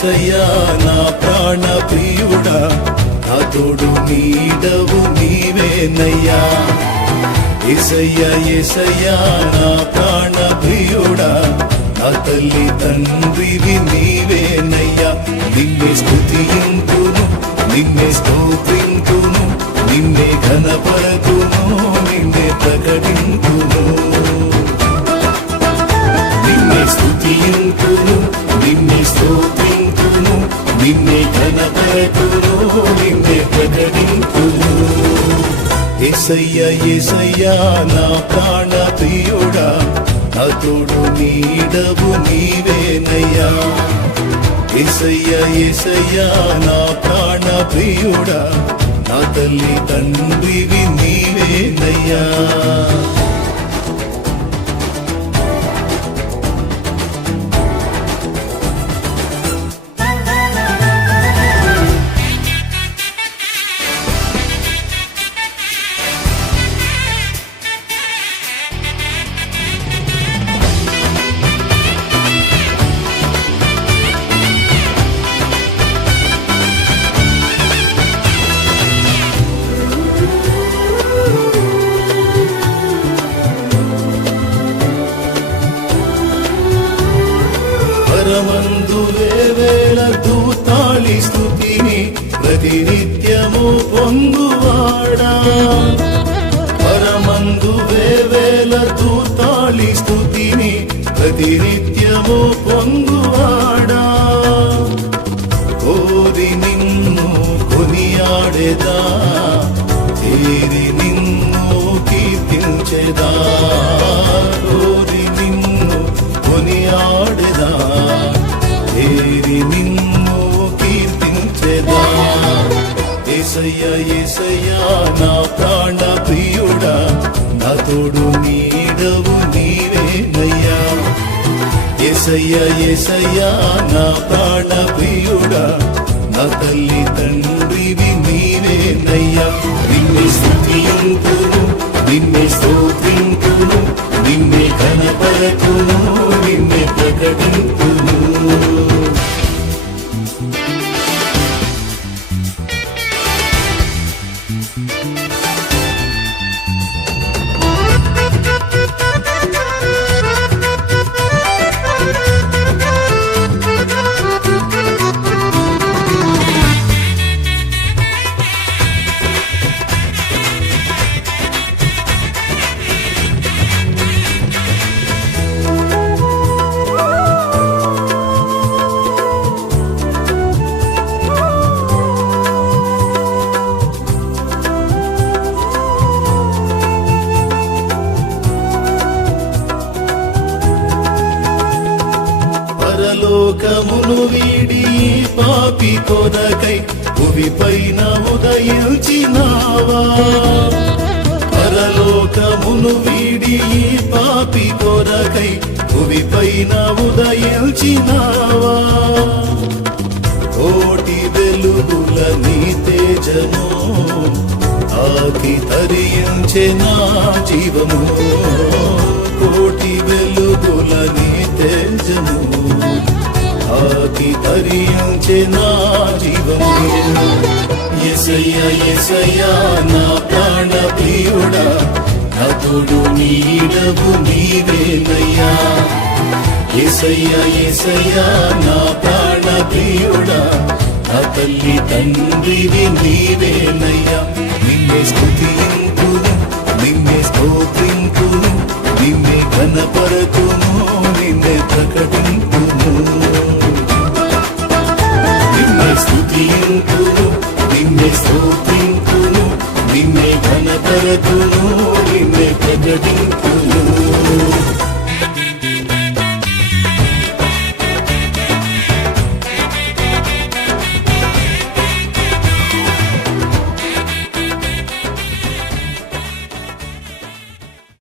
యేసయ్యా నా ప్రాణ ప్రియుడా, నా తోడు నీడవు నీవేనయ్యా. యేసయ్యా యేసయ్యా నా ప్రాణ ప్రియుడా, నా తల్లి తండ్రివి నీవేనయ్యా. నిన్నే స్తుతింతును, నిన్నే స్తోత్రింతును, నిన్నే ఘనపరతును, నిన్నే ప్రకటింతును. నిన్నే స్తుతింతును, నిన్నే స్తోత్రింతును, నిన్నే ఘనపరతును, నిన్నే ప్రకటింతును. యేసయ్యా యేసయ్యా నా ప్రాణ ప్రియుడా, నా తోడు నీడవు నీవేనయ్యా. యేసయ్యా యేసయ్యా నా ప్రాణ ప్రియుడా, నా తల్లి తండ్రివి నీవేనయ్యా. పరమందు వేవేల దూతాళి స్తుతిని ప్రతినిత్యము పొందువాడా. పరమందు వేవేల దూతాళి స్తుతిని ప్రతినిత్యము పొందువాడా. కోరి నిన్ను కొనియాడేదా, చేరి నిన్ను కీర్తించెదా. కోరి నిన్ను కొనియాడేదా, చేరి నిన్ను కీర్తించెదా. యేసయ్యా యేసయ్యా నా ప్రాణ ప్రియుడా, నా తోడు నీడవు నీవేనయ్యా. యేసయ్యా యేసయ్యా నా ప్రాణ ప్రియుడా, నా తల్లి తండ్రివి నీవేనయ్యా. నిన్నే స్తుతింతును, నిన్నే స్తోత్రింతును, నిన్నే ఘనపరతును, నిన్నే ప్రకటింతును. పరలోకమును వీడి పాపి కొరకై భూమిపైన ఉదయించినావా. పరలోకమును వీడి పాపి కొరకై భూమిపైన ఉదయించినావా. కోటి వెలుగుల నీ తేజము ఆకి తరించే నా జీవము. కోటి వెలుగుల నీ తేజము ఆకి తరించే నా జీవము. యేసయ్యా యేసయ్యా నా ప్రాణ ప్రియుడా, నా తోడు నీడవు నీవేనయ్యా. యేసయ్యా యేసయ్యా నా ప్రాణ ప్రియుడా, నా తల్లి తండ్రివి నీవేనయ్యా. నిన్నే స్తుతింతును, నిన్నే స్తోత్రింతును, నిన్నే ఘనపరతును, నిన్నే ప్రకటింతును. నిన్నే స్తుతింతును, నిన్నే స్తోత్రింతును, నిన్నే ఘనపరతును, నిన్నే